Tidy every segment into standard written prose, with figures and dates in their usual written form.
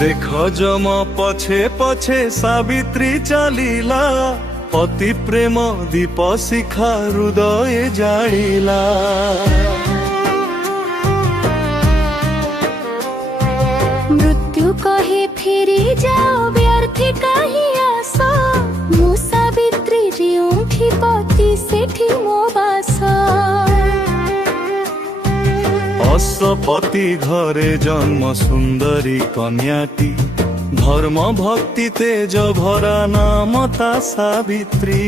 देख जम पछे पछे सावित्री चलिला पति प्रेम दीप शिखा हृदय जाड़िला। मृत्यु कहे फेरी जाओ व्यर्थी कहीं आस मु सावित्री रिउठी पति सेठी मो बास। अशपति घरे जन्म सुंदरी कन्याटी धर्म भक्ति तेज भरा नाम ता सावित्री।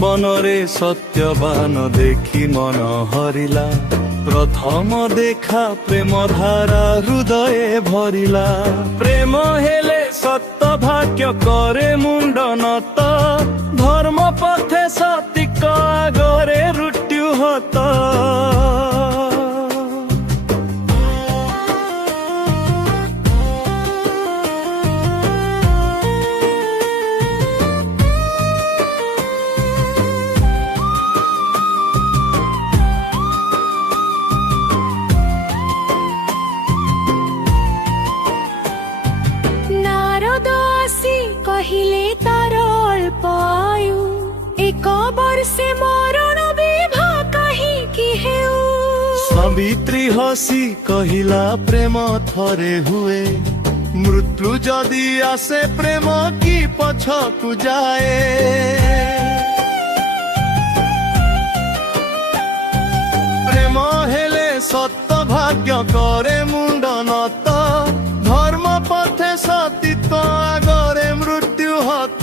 बनरे सत्यवान देखी मन हरिला प्रथम देखा प्रेम धारा हृदय भरिला। प्रेम हेले सत्य भाग्य करे मुंड नत धर्म पथे सतिक आगरे मृत्यु हत। कहिले तार अल्प आयु एक वर्षे मरण विवाह कहीं कि हेउ। सावित्री हसी कहिला प्रेम थरे हुए मृत्यु जदि आसे प्रेम की पछकु जाए। प्रेम हेले सत्य भाग्य करे मुंड नत धर्म पथे सतीत्व आगरे मृत्यु हत।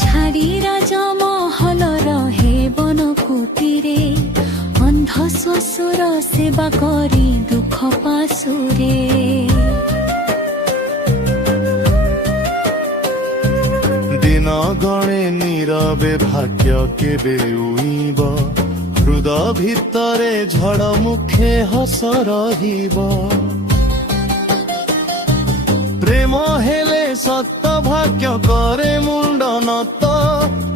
छाड़ी राजा महल रहे वन कुटीरे अंध श्वशुर सेवा करी दुख पासुरे। दिन गणे नीरवे भाग्य केबे उइब हृदय भितरे झड़ मुखे हस रहिब। प्रेम हेले सत्य भाग्य करे मुंड नत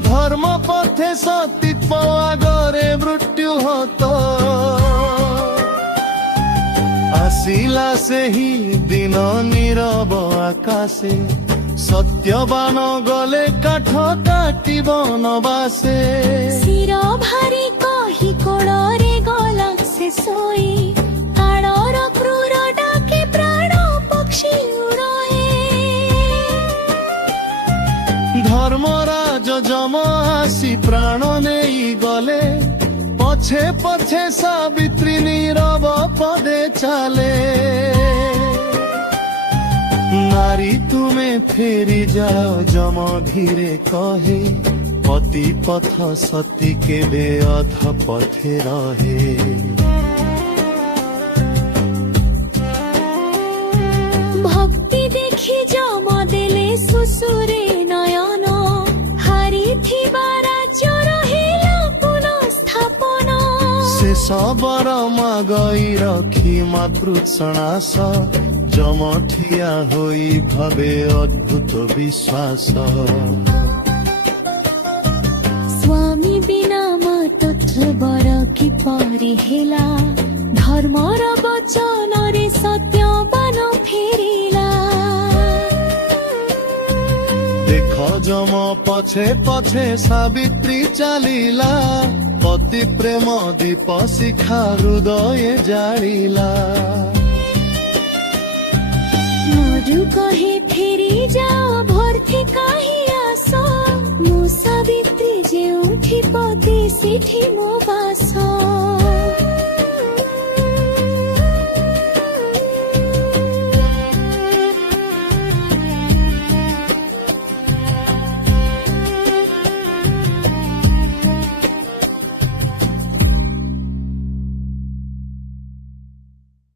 धर्म पथे सतीत्व आगरे मृत्यु हत। आसिला से ही दिन नीरव आकाशे सत्यवान गले काठ काटी बनबासे। सिर भारी कही कोड़े गला से सोई काड़र क्रूर डाके प्राण पक्षी उड़े। धर्मराज जम आसी प्राण नहीं गले पछे पछे सावित्री नीरव पदे चले। नारी तुम्हें फेरी जाओ जम धीरे कहे पति पथ सती के बे अध पथे रहे। भक्ति देखी जम देले सुसुरे नयन हारी थिबा राज्य रहिला पुनः स्थापन। से सबर मागई रखी मातृसणास जम ठिया होई भावे अद्भुत विश्वास। स्वामी बिना मातृ बर कि परि हेला धर्मर वचन रे सत्यवान फेरिला। देख जम पछे पछे सावित्री चलिला पति प्रेम दीप शिखा हृदय जाड़िला। मरु कहे फेरी जाओ भर्ती कहीं आस मु सावित्री जेउठी पति सेठी